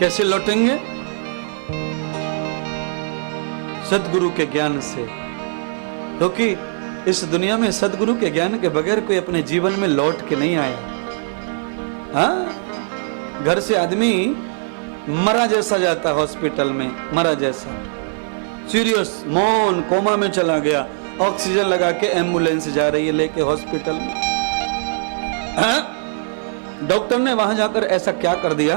कैसे लौटेंगे? सदगुरु के ज्ञान से, क्योंकि इस दुनिया में सदगुरु के ज्ञान के बगैर कोई अपने जीवन में लौट के नहीं आया। हाँ, घर से आदमी मरा जैसा जाता हॉस्पिटल में, मरा जैसा, सीरियस, मौन, कोमा में चला गया, ऑक्सीजन लगा के एम्बुलेंस जा रही है लेके हॉस्पिटल में। डॉक्टर ने वहां जाकर ऐसा क्या कर दिया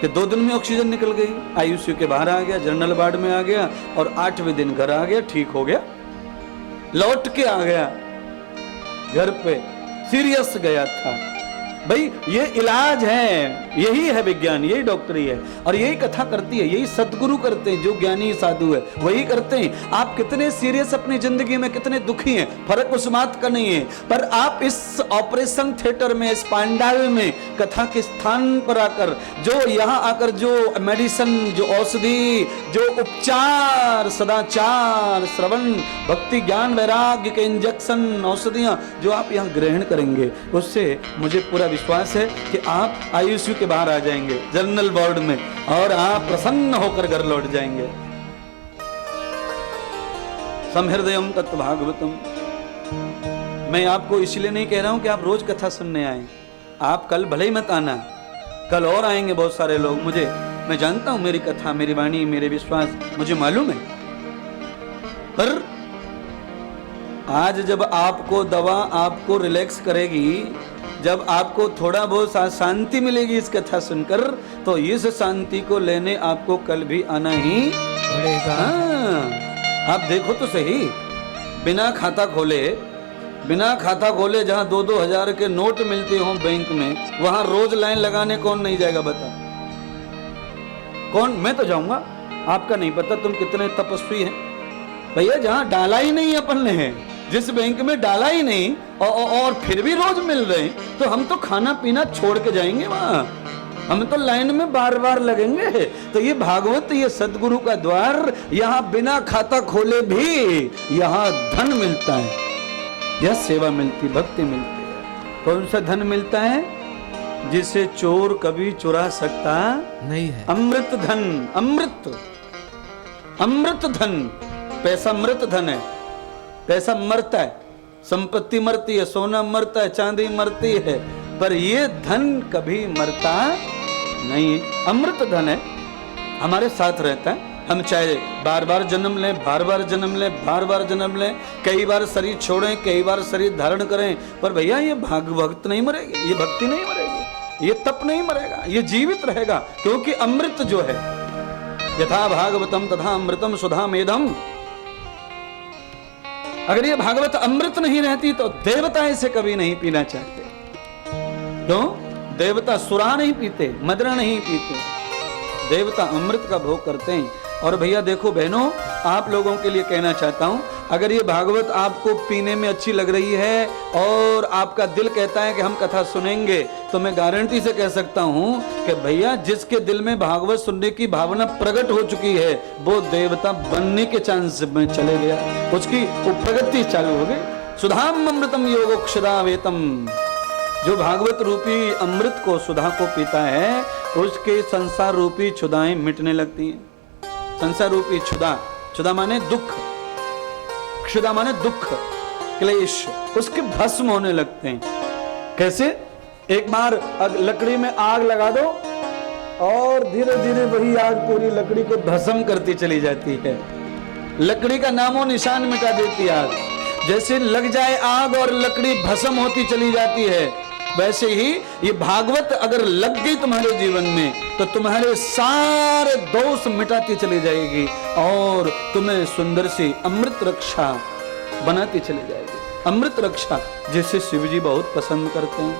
कि 2 दिन में ऑक्सीजन निकल गई, आईसीयू के बाहर आ गया, जनरल वार्ड में आ गया और 8वें दिन घर आ गया, ठीक हो गया, लौट के आ गया घर पे, सीरियस गया था। भाई ये इलाज है, यही है विज्ञान, यही डॉक्टरी है, और यही कथा करती है, यही सदगुरु करते हैं, जो ज्ञानी साधु है वही करते हैं। आप कितने सीरियस अपनी जिंदगी में, कितने दुखी हैं, फर्क उस बात का नहीं है, पर आप इस ऑपरेशन थिएटर में, इस पांडाल में, कथा के स्थान पर आकर, जो यहाँ आकर जो मेडिसिन, जो औषधि, जो उपचार, सदाचार, श्रवण, भक्ति, ज्ञान, वैराग्य के इंजेक्शन, औषधियां जो आप यहाँ ग्रहण करेंगे, उससे मुझे पूरा विश्वास है कि आप आईसीयू के बाहर आ जाएंगे, जनरल वार्ड में, और आप प्रसन्न होकर घर लौट जाएंगे। समहृदयम तत्व भागवतम। मैं आपको इसलिए नहीं कह रहा हूं कि आप रोज कथा सुनने आए, आप कल भले ही मत आना, कल और आएंगे बहुत सारे लोग, मुझे, मैं जानता हूं, मेरी कथा, मेरी वाणी, मेरे विश्वास मुझे मालूम है। पर आज जब आपको दवा आपको रिलैक्स करेगी, जब आपको थोड़ा बहुत शांति मिलेगी इस कथा सुनकर, तो इस शांति को लेने आपको कल भी आना ही पड़ेगा। आप देखो तो सही, बिना खाता खोले जहां 2-2 हजार के नोट मिलते हो बैंक में, वहां रोज लाइन लगाने कौन नहीं जाएगा? बता कौन? मैं तो जाऊंगा, आपका नहीं पता तुम कितने तपस्वी हैं भैया। जहां डाला ही नहीं अपन ने, जिस बैंक में डाला ही नहीं, और फिर भी रोज मिल रहे हैं, तो हम तो खाना पीना छोड़ के जाएंगे वहां, हम तो लाइन में बार बार लगेंगे। तो ये भागवत, ये सदगुरु का द्वार, यहाँ बिना खाता खोले भी यहाँ धन मिलता है, यह सेवा मिलती, भक्ति मिलती है। कौन सा धन मिलता है? जिसे चोर कभी चुरा सकता नहीं है। अमृत धन, अमृत धन। पैसा मृत धन है, पैसा मरता है, संपत्ति मरती है, सोना मरता है, चांदी मरती है, पर ये धन कभी मरता नहीं। अमृत धन है, हमारे साथ रहता है। हम चाहे बार बार जन्म लें, बार बार जन्म लें, कई बार शरीर छोड़ें, कई बार शरीर धारण करें, पर भैया ये भक्त नहीं मरेगी, ये भक्ति नहीं मरेगी, ये तप नहीं मरेगा, ये जीवित रहेगा। क्योंकि अमृत जो है, यथा भागवतम तथा अमृतम सुधा मेधम, अगर ये भागवत अमृत नहीं रहती तो देवता इसे कभी नहीं पीना चाहते। क्यों? देवता सुरा नहीं पीते, मदरा नहीं पीते, देवता अमृत का भोग करते हैं। और भैया देखो बहनों, आप लोगों के लिए कहना चाहता हूं, अगर ये भागवत आपको पीने में अच्छी लग रही है और आपका दिल कहता है कि हम कथा सुनेंगे, तो मैं गारंटी से कह सकता हूं कि भैया जिसके दिल में भागवत सुनने की भावना प्रकट हो चुकी है, वो देवता बनने के चांस में चले गया, उसकी प्रगति चालू हो गई। सुधाम अमृतम योगोक्षदा वेतम। जो भागवत रूपी अमृत को, सुधा को पीता है, उसके संसार रूपी क्षुधाएं मिटने लगती हैं। संसार रूपी क्षुधा माने दुख, क्षुधा माने दुख, क्लेश, उसके भस्म होने लगते हैं। कैसे? एक बार लकड़ी में आग लगा दो और धीरे धीरे वही आग पूरी लकड़ी को भस्म करती चली जाती है, लकड़ी का नामो निशान मिटा देती है आग। जैसे लग जाए आग और लकड़ी भस्म होती चली जाती है, वैसे ही ये भागवत अगर लग गई तुम्हारे जीवन में, तो तुम्हारे सारे दोष मिटाती चली जाएगी और तुम्हें सुंदर सी अमृत रक्षा बनाती चली जाएगी। अमृत रक्षा जिसे शिव जी बहुत पसंद करते हैं।